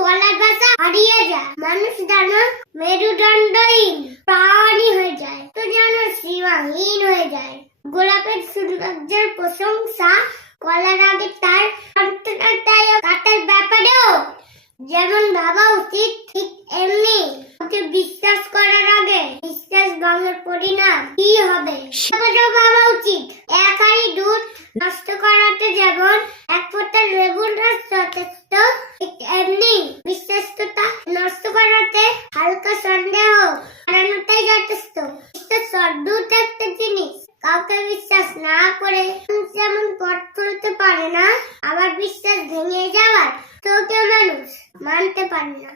বলার ভাষা হারিয়ে যায়। মানুষ যেন মেরুদণ্ডহীন প্রাণী হয়ে যায়, তো যেন সীমাহীন হয়ে যায়। গোলাপের সৌন্দর্যের প্রশংসা করার আগে তার কাটার ব্যাপারেও যেমন ভাবা উচিত, ঠিক এমনি ওকে বিশ্বাস করার আগে বিশ্বাস ভঙ্গের পরিণাম কি হবে সেটাও ভাবা উচিত। এক হাঁড়ি দুধ নষ্ট করাতে যেমন এক ফোঁটা লেবুর রস যথেষ্ট, ঠিক এমনি বিশ্বাসটা নষ্ট করাতে হালকা সন্দেহ হারানোটাই যথেষ্ট। বিশ্বাস অদ্ভুত একটা জিনিস। কাউকে বিশ্বাস না করে যেমন পথ চলতে পারে না, আবার বিশ্বাস ভেঙে যাওয়ার তো কেউ মানুষ মানতে পারে না।